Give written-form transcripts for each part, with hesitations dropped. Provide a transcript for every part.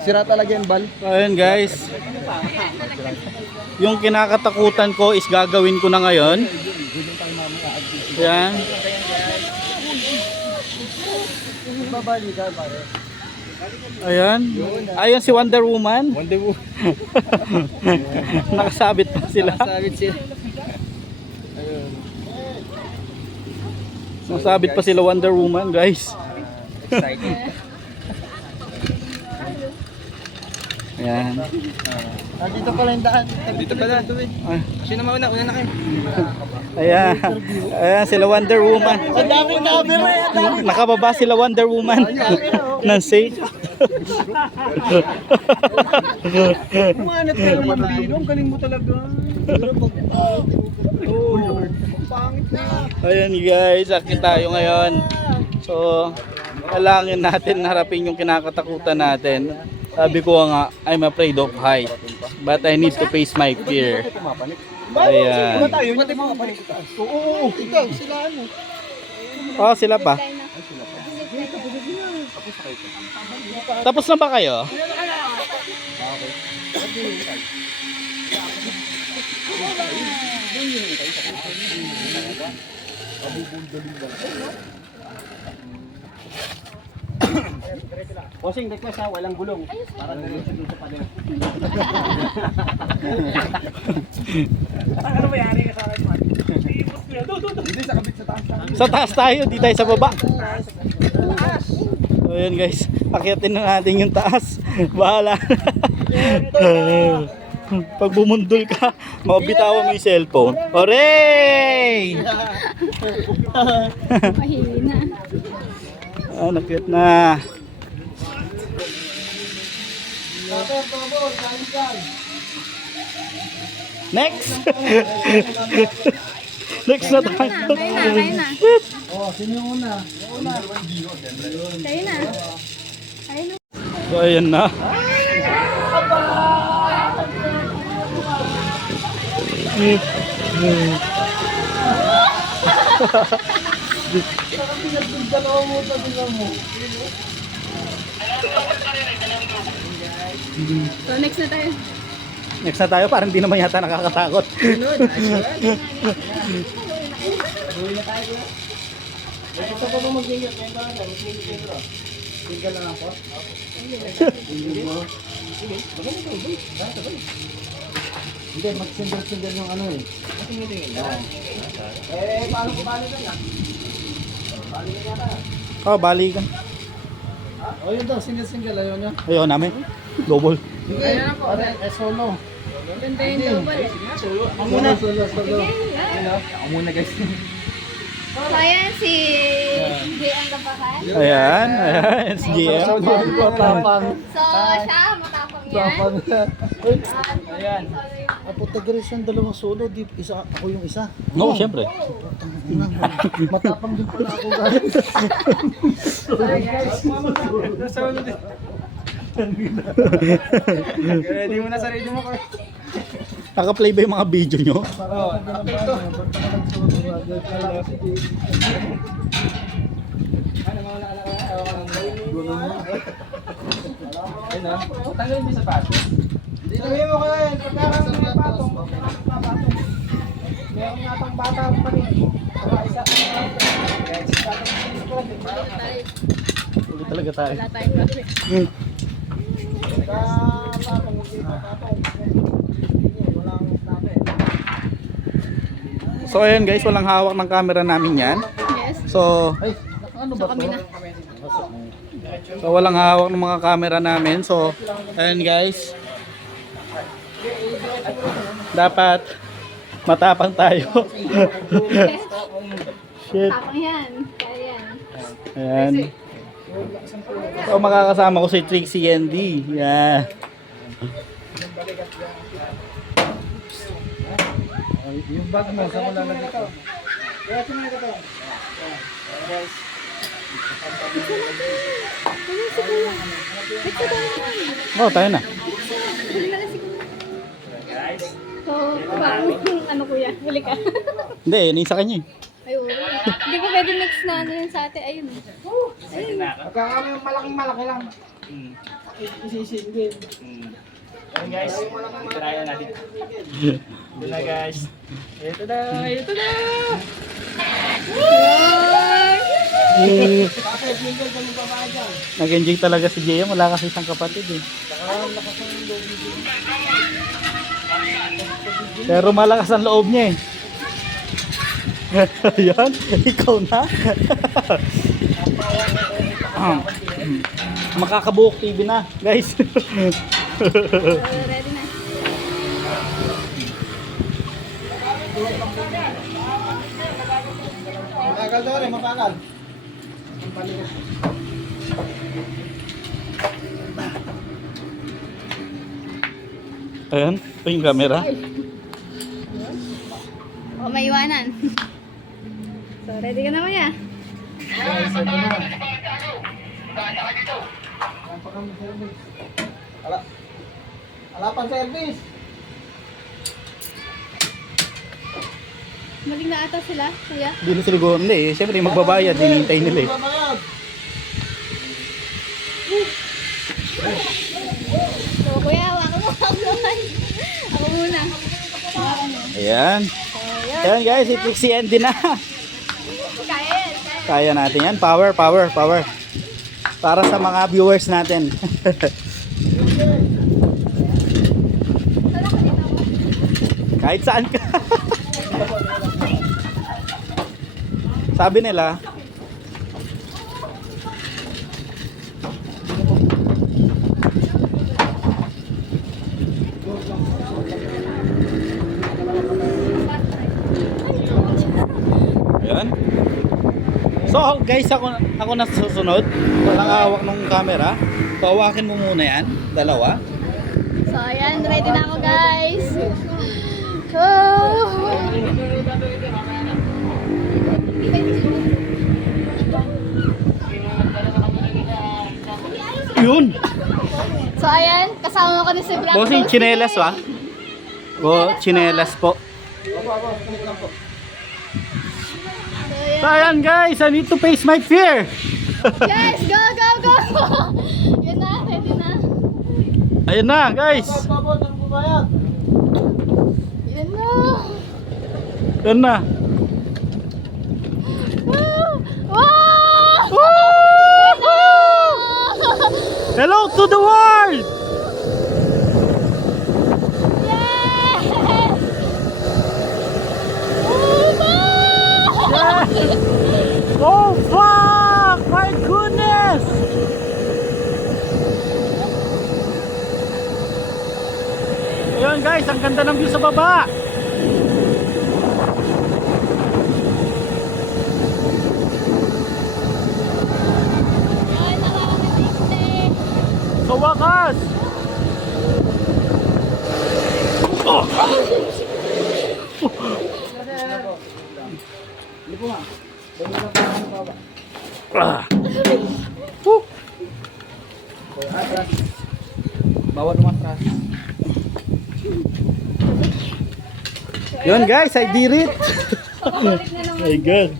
Sira talaga yung bal. Ayun guys. Yung kinakatakutan ko is gagawin ko na ngayon. Yan. Babali ka pare. Ayan. Ayan si Wonder Woman. Wonder Woman. Nakasabit pa sila. Sabit sila. Ayun. Nakasabit pa sila Wonder Woman guys. Excited. Ayan. Dito pala yung daan. Dito pala. Ay. Sino mauna? Una na kayo. Ayan. Ayan sila Wonder Woman. Ang daming camera eh. Ang daming. Nakababa sila Wonder Woman. Nang safe. Umanat ka naman Lino. Ang galing mo talaga. Oo. Pangit na. Ayan guys, akit tayo ngayon. So, kailangan natin harapin yung kinakatakutan natin. Sabi ko nga, I'm afraid of height. But I need to face my fear. Ayan. Tayo, hindi mo mapanik sa taas. Oo. Ikaw, sila ano. Oh, sila pa. Tapos na ba kayo? Bossing, request ha, walang gulong. Para diretso dito pa din. Ano mayari ka sa akin, man? Hindi sa kabit sa taas. Sa taas tayo, di tayo sa baba. So yun guys, akyatin na natin yung taas. Bahala. Pag bumundol ka, mabitawan mo yung cellphone. Hooray! Mahina. Nakyat na. Next! Next na tayo. Kayo na. Oh, sino yung una? Kayo na. Kayo na. So ayan na. So next na tayo. Next na tayo, parang di naman yata nakakatakot. Gusto ko ba mag-ingat? May ba na? Mag-ingat bro. Single lang ako. Hindi mo. Sige, magaling ka ba? Sabay. Hindi, mag-single yung ano eh. Paano ka? Bali ka na. Oh, balikan. Oh, yun daw, single ayaw niya. Ayaw namin. Double. Ayun ako. Solo. Ganda yung double. Ako muna. Solo. Ako muna guys. So ayan si JM Gabakan. Ayan. Ayan. Si GM. Tapang. So siya, matapang yan. Ayan. Apotagres yung dalawang solo, di isa ako yung isa. No, syempre. Matapang din pala ako guys. Solo din. Ready mo na sarili mo ko. Naka-play ba yung mga video nyo? Oo, ito. Tanggalin mo sa pato. Dito mo ko yan. Pagkarang mga patong. Meron nga itong bata pa rin. Isa. Ulit talaga tayo. Wala tayong traffic. So ayan guys, walang hawak ng camera namin yan. Yes. So, Ano So ba kami to? na. so walang hawak ng mga camera namin. So, ayan guys. Dapat matapang tayo. Shit. Tapang yan. Kaya yan. Ayan. So makakasama ko si Trixie and D. Yan. Yung bag mo, saan mo lalagay ito? Kaya ito mo ito. Guys. Huli si Kuya. Wait ka tayo. Oh, tayo na. Huli na lang si Kuya. So, ano kuya? Huli ka. Hindi, yun yung sa kanya eh. Ay, oo. Hindi ko pwede mix na ano yun sa ate. Ayun. Sige na ako. Pagkakami yung malaki lang. Mm. Isisindin. Ayan guys, try na natin. Ito na guys. Ito na, ito na! Bakit jingle ka mo pa dyan? Nag-enjoy talaga si Jay, wala kasi isang kapatid eh. Pero malakas ang loob niya eh. Yan, ikaw na. Makakabuhok TV na, guys. Ready na. Mabagal daw rin, mabagal. Ayan, ito yung camera. O, may iwanan. So, ready ka na kuya? Guys, ito na. Wala pa kami service. Wala pang service. Maling na ata sila, kuya. Hindi na sila hindi eh. Siyempre magbabayad, hinihintay nila eh. Babayad. So, kuya, hawakan mo. Ako naman. Ako muna. Hawakan mo. Ayan. So, yun. Ayan guys, i-click si Andy na. Kaya yan, kaya. Kaya natin yan. Power, power, power. Para sa mga viewers natin. Saan ako dito mo? Kahit saan ka. Sabi nila, ayan. So guys, ako na susunod. Walang hawak ng camera. Pawakin mo muna yan. Dalawa. So, ayan. Ready na ako, guys. Oh. Yun. So, ayan. Kasama ko na si Black Bossing, Rose. chinelas wa? O, chinelas po. So, So ayan guys, I need to face my fear. Guys, go, go, go! Yun na, ready na. Ayun na guys. Babot ang babayad. Yun na. Ayun na. Wow! Hello to the world. Yes! Oh fuck! My goodness! Ayun guys, ang ganda ng view sa baba. Ay, nakakamitig. Sa wakas. Oh. Hindi po nga. Dali lang po ang baba. Ah. Woo. Atras. Bawat umatras. Yun guys, I did it. Pabalik na naman. My god.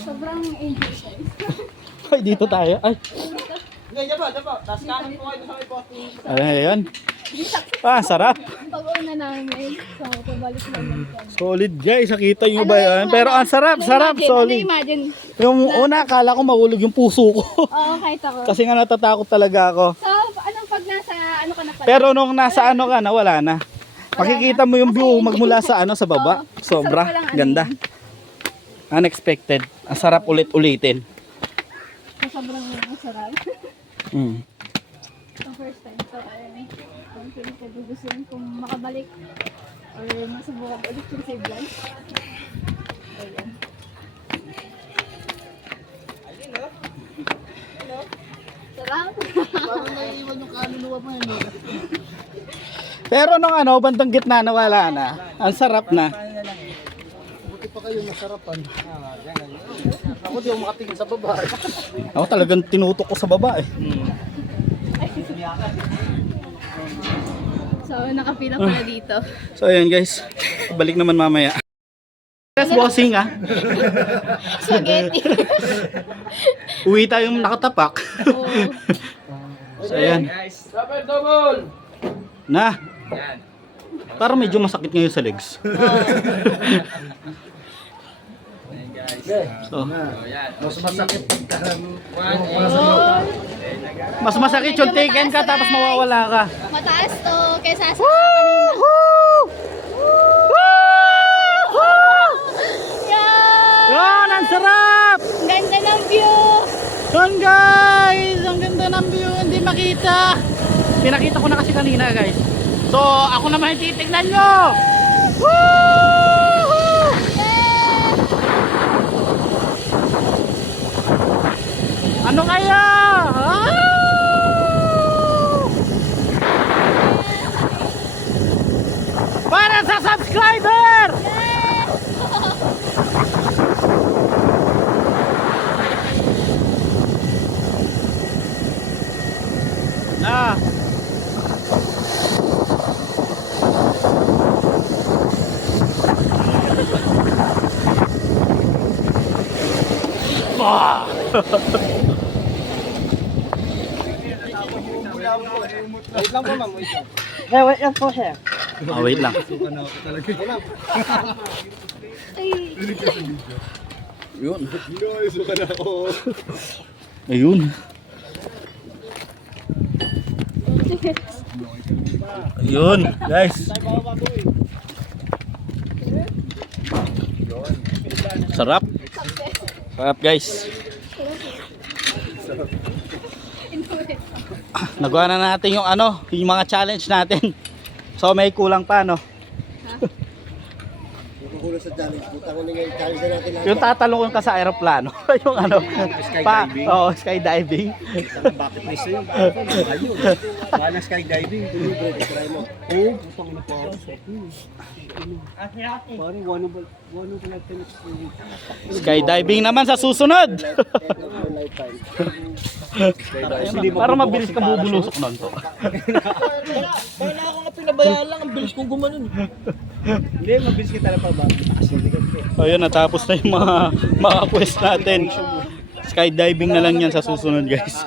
Sobrang enjoy guys. Ay, dito tayo. Ay. Hindi, dyan po. Tapos kanan po kayo sa may posting. Ayun. Ah, sarap. Pag-una namin, so pabalik naman kami. Solid guys, nakita nyo ba yan? Pero ang sarap, sarap, solid. Imagine? Yung una, akala ko mahulog yung puso ko. Oo, kahit ako. Kasi nga natatakot talaga ako. So, anong pag nasa, ano ka na pala? Pero nung nasa ano ka na, wala na. Makikita mo yung view magmula sa ano sa baba. Oo. Sobra, Sarap palang ano ganda. Unexpected. Ang sarap ulit-ulitin. Sobrang masarap. Mm. Ang first time. So, ayun. Ang pinagkagugustuhan kung makabalik or masubukan ko ulit yung save life. Ayun. Sarap. Parang naiiwan yung kaluluwa mo yun. Pero nung ano, bandang gitna na wala na. Ang sarap na. Buti pa kayo nasarapan. Ako di ako makatingin sa baba. Ako talagang tinutok ko sa baba eh. So, nakapila pala dito. So ayan guys, balik naman mamaya. Yes, bossing ah. Spaghetti. Uwi tayong nakatapak. Oo. So ayan. Double! Na. Parang medyo masakit ngayon sa legs. So, Mas masakit pagka mas masakit yung taken ka tapos mawawala ka. Mataas to kaysa sa kanina. Yan! Yan, ang sarap! Ang ganda ng view! Yan guys, ang ganda ng view, hindi makita. Pinakita ko na kasi kanina guys. So, ako naman yung titignan nyo. Woo! Ano kaya? Ah! Para sa subscriber! Na. Bah! Wait lang po, ma'am. Wait lang. Wait lang po, sir. Ah, wait lang. Ay, Yun. Ayun. Ayun, guys. Sarap. Sarap, guys. Nagawa na natin yung ano, yung mga challenge natin. So may kulang pa, no? Kukulo sa challenge. Buta ko na yung challenge na natin lahat. Yung tatalon ka sa aeroplano. Yung ano, Skydiving? Oo, skydiving. Bakit na isa yun? Ayun. Bala skydiving. Try mo. Oo, putang na pa. Parang one of Skydiving naman sa susunod. lifetime. Para mabilis ka bubulusok nun to. Kaya ako nga pinabayaan lang, ang bilis kong gumanon. Hindi, mabilis kita na pa ba? Ayun, natapos na yung mga quest natin. Skydiving na lang yan sa susunod, guys.